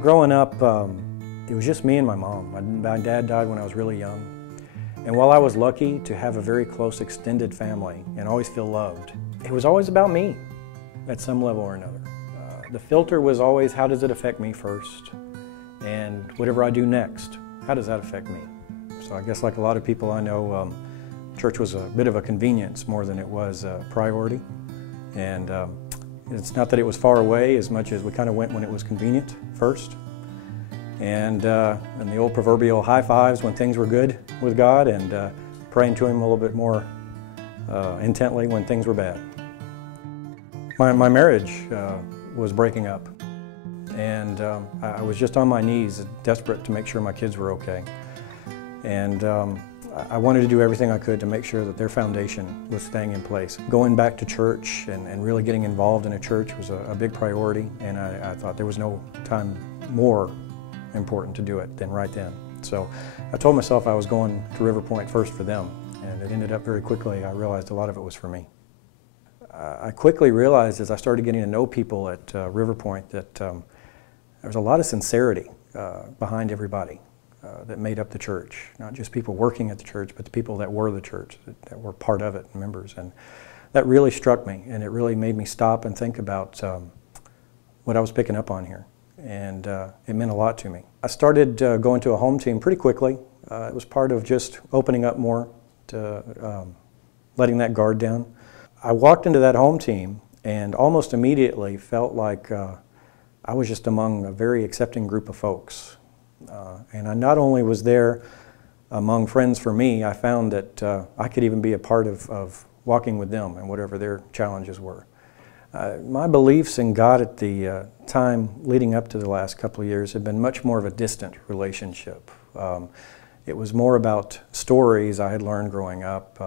Growing up, it was just me and my mom. My dad died when I was really young. And while I was lucky to have a very close extended family and always feel loved, it was always about me at some level or another. The filter was always, how does it affect me first? And whatever I do next, how does that affect me? So I guess like a lot of people I know, church was a bit of a convenience more than it was a priority. And it's not that it was far away as much as we kind of went when it was convenient first. And the old proverbial high fives when things were good with God, and praying to Him a little bit more intently when things were bad. My marriage was breaking up, and I was just on my knees, desperate to make sure my kids were okay. And I wanted to do everything I could to make sure that their foundation was staying in place. Going back to church and really getting involved in a church was a big priority, and I thought there was no time more important to do it than right then. So I told myself I was going to River Point first for them, and it ended up very quickly. I realized a lot of it was for me. I quickly realized as I started getting to know people at River Point that there was a lot of sincerity behind everybody that made up the church. Not just people working at the church, but the people that were the church, that were part of it, members. And that really struck me, and it really made me stop and think about what I was picking up on here. And it meant a lot to me. I started going to a home team pretty quickly. It was part of just opening up more to letting that guard down. I walked into that home team and almost immediately felt like I was just among a very accepting group of folks. And I not only was there among friends for me, I found that I could even be a part of walking with them and whatever their challenges were. My beliefs in God at the time leading up to the last couple of years had been much more of a distant relationship. It was more about stories I had learned growing up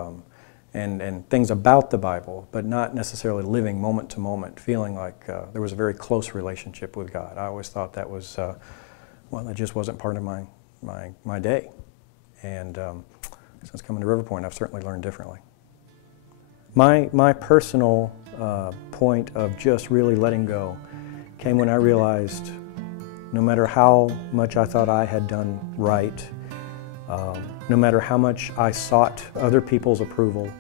and things about the Bible, but not necessarily living moment to moment, feeling like there was a very close relationship with God. I always thought that was, well, that just wasn't part of my day. And since coming to River Point, I've certainly learned differently. My personal point of just really letting go came when I realized no matter how much I thought I had done right, no matter how much I sought other people's approval,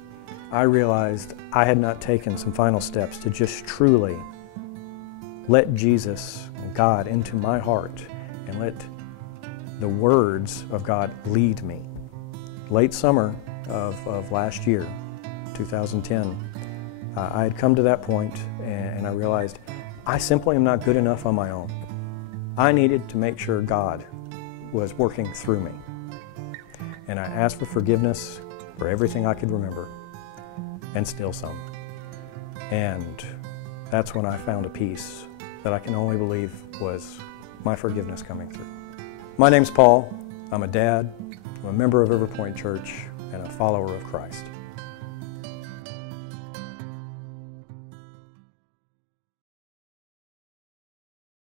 I realized I had not taken some final steps to just truly let Jesus, God, into my heart and let the words of God lead me. Late summer of last year, 2010, I had come to that point and I realized I simply am not good enough on my own. I needed to make sure God was working through me. And I asked for forgiveness for everything I could remember, and still some. And that's when I found a peace that I can only believe was my forgiveness coming through. My name's Paul. I'm a dad, I'm a member of River Point Church, and a follower of Christ.